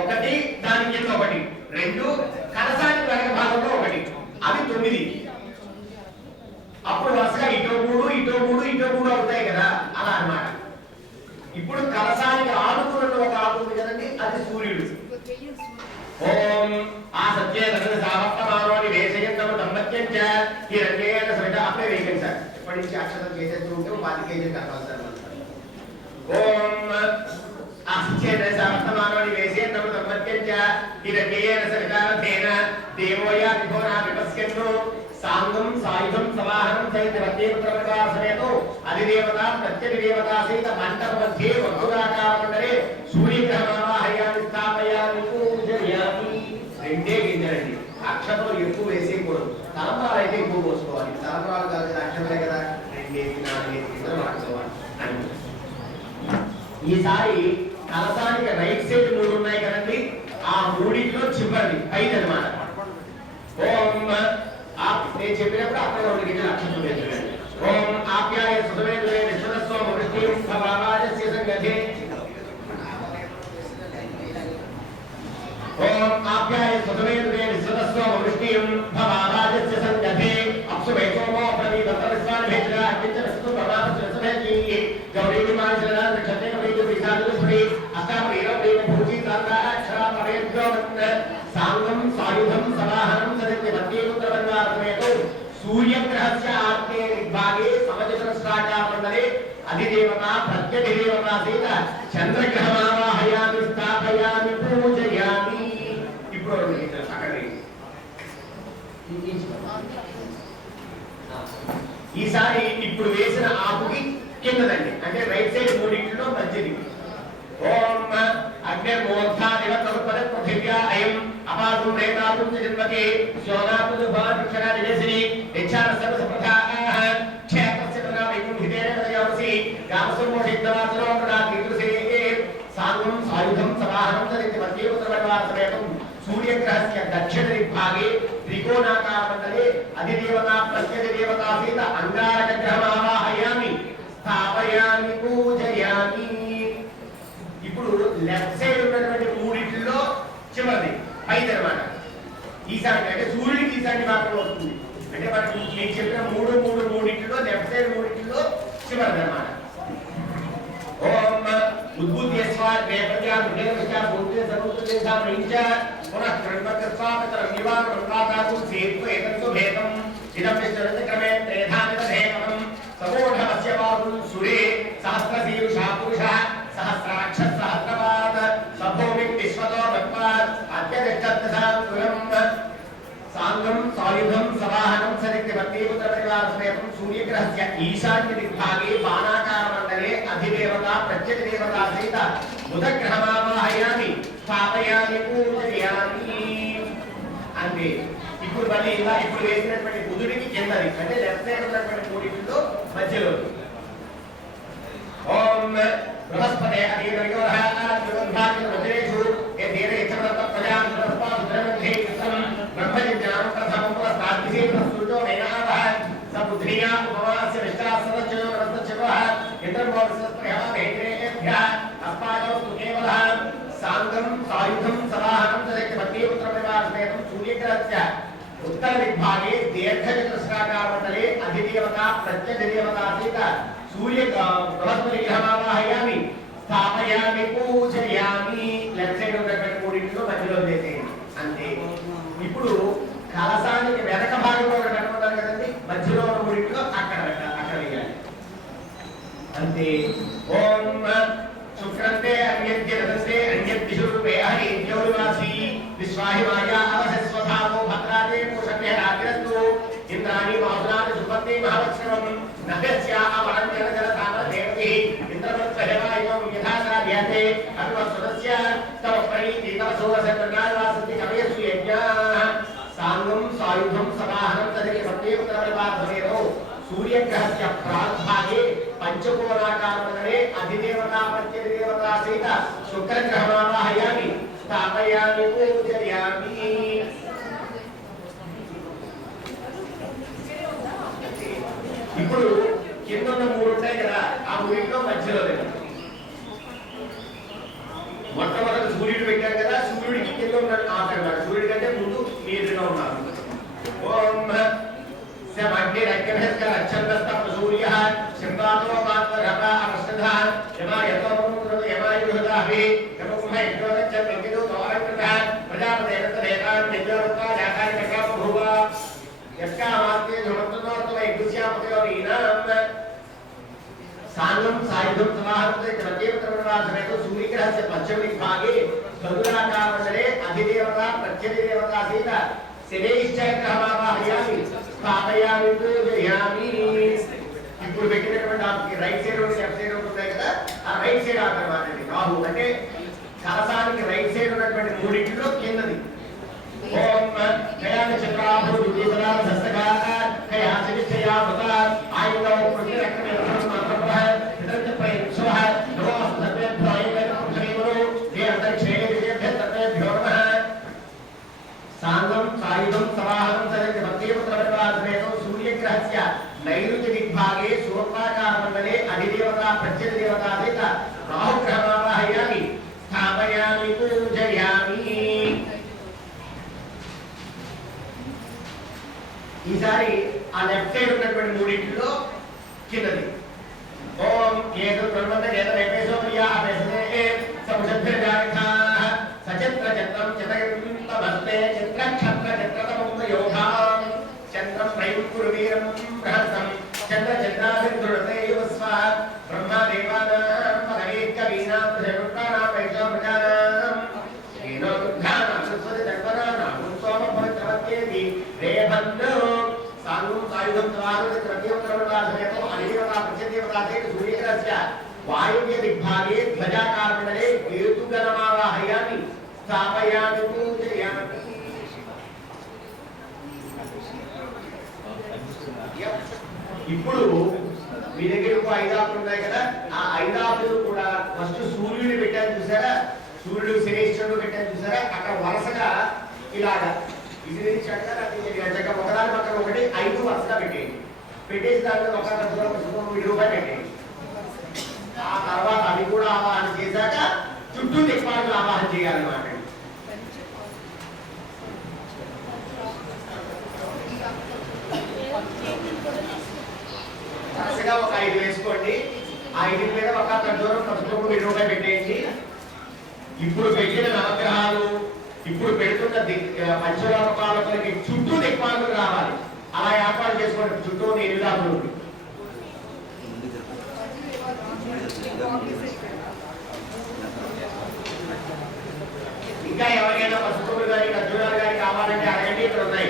ఒకటి దాని కింద ఒకటి. రెండు కలసానికి వెనక భాగంలో ఒకటి. అవి తొమ్మిది. అప్పుడు వరుసగా ఇటో మూడు ఇటో మూడు ఇటో మూడు అవుతాయి కదా అలా అన్నమాట. ఇప్పుడు కలసానికి ఆనుకున్న ఒక ఆకు ఉంది కదండి అది సూర్యుడు. ఓం ఆ సత్యేన సావత్తమానోని వేసయంతమ ఈ హిరణ్యేన సవిత అప్పుడే వేయకండి సార్. ఇప్పటి నుంచి అక్షరం చేసేస్తూ ఉంటే పాతి కేజీలు కలపాలి సార్ ఓం ఆ సత్యేన సామర్థమానోని వేసే విపస్యన్ను సాంగం సాయుధం సవాహనం సహిత వద్దేపుత్రమగా సమేతో అధిదేవత ప్రత్యధిదేవత సహిత మంటప మధ్యే వర్ధురాకార మండలే సూర్యగ్రహమావాహయామి స్థాపయామి. పూజయామి. రెండే గింజలండి. అక్షతలు ఎక్కువ వేసేయకూడదు. తలంబరాలు అయితే ఎక్కువ పోసుకోవాలి. తలంబరాలు కలిసిన అక్షతలే కదా. రెండేసి నాలుగేసి గింజలు వాడుకోవాలి. ఈసారి కలసానికి రైట్ సైడ్ మూడు ఉన్నాయి కదండి ఆ మూడింట్లో చివరిది ఐదు అనమాట ఓం నేను చెప్పినప్పుడు అక్కడ రెండు గిన్నెలు అక్షరం వేయండి ఓం ఆప్యాయ సుధమేంద్రే విశ్వస్వ వృత్తి భవాజస్య సంగతే. ఓం ఆప్యాయ సుధమేంద్రే విశ్వస్వ వృష్టి అక్షర సాంగం సాయుధం సవాహనం సదత్య మధ్యేపుత్రవర్గాసమేతో సూర్యగ్రహస్య ఆత్మే విభాగే సమచతురస్రాకా మండలే. అధిదేవత సహిత చంద్రగ్రహమావాహయామి స్థాపయామి పూజయామి. ఇప్పుడు అక్కడ. ఈసారి ఇప్పుడు వేసిన ఆకుకి కిందదండి. అంటే రైట్ సైడ్ మూడింటిలో మధ్యది. ఓం అగ్నిర్మోర్థాదివ తదుపద పృథివ్యా అయం అపాదు ప్రేతాదం జన్మతే శోనాతులు భావక్షరా నివేసిని విచార సర్వ సంప్రదాయాః క్షేత్రస్య తదా వైకుంఠితేన వదయామసి గామసమోషిద్ధాసనో ప్రదా కీర్తిసే సాంగం సాయుధం సవాహనం చరిత్ర మధ్యేవ సర్వవాసమేతం సూర్యగ్రహస్య దక్షిణ దిగ్భాగే త్రికోణాకార మండలే అధిదేవతా ప్రత్యేక దేవతా సహిత అంగారక గ్రహమావాహయామి స్థాపయామి పూజయామి ఇప్పుడు లెఫ్ట్ సైడ్ ఉన్నటువంటి మూడింటిలో చివరిది ఐదు అన్నమాట ఈశాన్య అంటే సూర్యుడికి ఈశాన్య భాగంలో వస్తుంది. అంటే మనకి నేను చెప్పిన మూడు మూడు మూడింటిలో లెఫ్ట్ సైడ్ మూడింటిలో చివరిది అన్నమాట. ఓం నేపథ్యా భూతే పునః నివారణం సేత్వ భేదం. ఇదం విశ్వరత క్రమే త్రేధానిత భేదం సురే సహస్రశీర్షా సహస్రాక్ష సహస్రపాద. సభూమి విశ్వతో భక్వాత్ సాంగం సాయుధం సవాహనం సరిత్యవర్తీపుత్రపరివారసమేతం సూర్యగ్రహస్య ఈశాన్య దిగ్భాగే బాణాకార మండలే అధిదేవత ప్రత్యధిదేవత సహిత బుధగ్రహమావాహయామి స్థాపయామి పూజయామి అంతే ఇప్పుడు మళ్ళీ ఇలా ఇప్పుడు వేసినటువంటి బుధుడికి కిందది అంటే లెఫ్ట్ సైడ్ ఉన్నటువంటి మూడింటిలో మధ్యలో ఓం బృహస్పతే అధీనయోరః ఆద్యుగంధాకి వజ్రేషు యదేన ఇచ్చమత ప్రజా ఉత్తర విభాగే దీర్ఘచతురస్రాకార మండలే అధిదేవత ప్రత్యధిదేవత సహిత సూర్య బృహస్పతి గ్రహమావాహయామి స్థాపయామి పూజయామి. లెఫ్ట్ సైడ్ ఉన్నటువంటి మూడింటిలో మధ్యలో వేసేయండి అంతే. ఇప్పుడు కలసానికి వెనక భాగంలో ఒకటి కట్టుకుంటారు కదండి. మధ్యలో ఉన్న మూడింటిలో అక్కడ పెట్టాలి అక్కడ వేయాలి. అంతే. ఓం శుక్రంతే అన్యద్య రథస్తే అన్యద్దిశురూపే హరి విశ్వాహి మాయా అవశస్వధామో సుపత్ని మహావత్సవం నభ్యస్యా అవరంజన ధామ దేవతి. ఇంద్రవత్సహేవాయువం యథా సాధ్యతే అన్వస్వదస్య తవ ప్రణీతి తవ సోరస కవయసు యజ్ఞాః. సాంగం సాయుధం సమాహనం తదికి సత్యేవతరవైవాధమేదో సూర్యగ్రహస్య ప్రాగ్భాగే పంచకోణాకారమండలే అధిదేవతా ప్రత్యధిదేవతా సహిత శుక్రగ్రహమావాహయామి. స్థాపయామి ఇప్పుడు కింద ఉన్న మూడు ఉంటాయి కదా మధ్యలో మొట్టమొదటి సూర్యుడు పెట్టారు కదా సూర్యుడికి కింద ఉన్నాడు ఆకరణ సూర్యుడి కంటే ముందు మీ ఎదురుగా ఉన్నారు. సాంగం సాయుధం సమాహృతే ప్రత్యేకతమవాసనేతో సూర్యగ్రహస్య పశ్చిమ భాగే చతురాకారమండలే అధిదేవత ప్రత్యధిదేవత సీత శనేశ్చక్రమావాహయామి స్థాపయామి పూజయామి ఇప్పుడు పెట్టినటువంటి ఆ రైట్ సైడ్ ఒకటి లెఫ్ట్ సైడ్ ఒకటి ఉన్నాయి కదా ఆ రైట్ సైడ్ ఆకరమాట అండి రాహు అంటే కలసానికి రైట్ సైడ్ ఉన్నటువంటి మూడింటిలో కిందది ఓం కయాన చక్రాభు దుర్యోధన సస్తగా కయా చరిత్రయా మత ఆయుధం ప్రతిరక్తమే మంత్రప్రభ పితృ ప్రయత్సవ నమోస్తు సర్వేభ్యో ఐవేన పురుషైవరు దే అంతరిక్షే విజేభ్య సర్వేభ్యో నమః సాంగం సాయుధం సవాహనం సరతి భక్తిపుత్రపరివారసమేతం సూర్యగ్రహస్య నైరుతి దిగ్భాగే శూర్పాకారమండలే అధిదేవతా ప్రత్యధిదేవతా సహిత రాహుగ్రహమావాహయామి స్థాపయామి పూజయామి. ఈసారి ఆ లెఫ్ట్ సైడ్ ఉన్నటువంటి మూడింటిలో చిన్నది ఓం కేతు బ్రహ్మంత కేత రేపేశో ప్రియా సాంగం సాయుధం సవారుది ప్రత్యేకరమణాసనేతో సూర్యగ్రహస్య వాయువ్య దిగ్భాగే ధ్వజాకారమండలే కేతుగణమావాహయామి స్థాపయామి పూజయామి ఇప్పుడు మీ దగ్గర ఇంకో ఐదాకులు ఉన్నాయి కదా ఆ ఐదాకులు కూడా ఫస్ట్ సూర్యుడిని పెట్టాను చూసారా? సూర్యుడు శనేశ్వరుడు పెట్టాను చూసారా? అక్కడ వరుసగా ఇలాగా ఇది చక్కగా చక్కగా ఒకదాని పక్కన ఒకటి ఐదు వరుసగా పెట్టేయండి పెట్టేసి దాంట్లో ఒక దూరం పుస్తకం వెయ్యి రూపాయలు పెట్టేయండి ఆ తర్వాత అది కూడా ఆవాహన చేశాక చుట్టూ దిక్పాలకు ఆవాహన చేయాలన్నమాట. వరుసగా ఒక ఐదు వేసుకోండి. ఆ ఐదు మీద ఒక దూరం పసుపు వెయ్యి రూపాయలు పెట్టేయండి. ఇప్పుడు పెట్టిన నవగ్రహాలు ఇప్పుడు పెడుతున్న పంచలోక పాలకులకి చుట్టూ దిక్పాలకులు రావాలి. అలా ఏర్పాటు చేసుకోండి. చుట్టూ ఎనిమిదాకులు ఇంకా ఎవరికైనా పసుపులు కానీ ఖర్జూరాలు కానీ కావాలంటే అడగండి. ఇక్కడ ఉన్నాయి.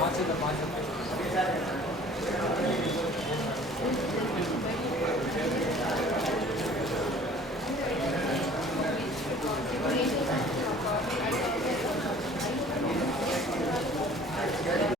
पाँच पाँच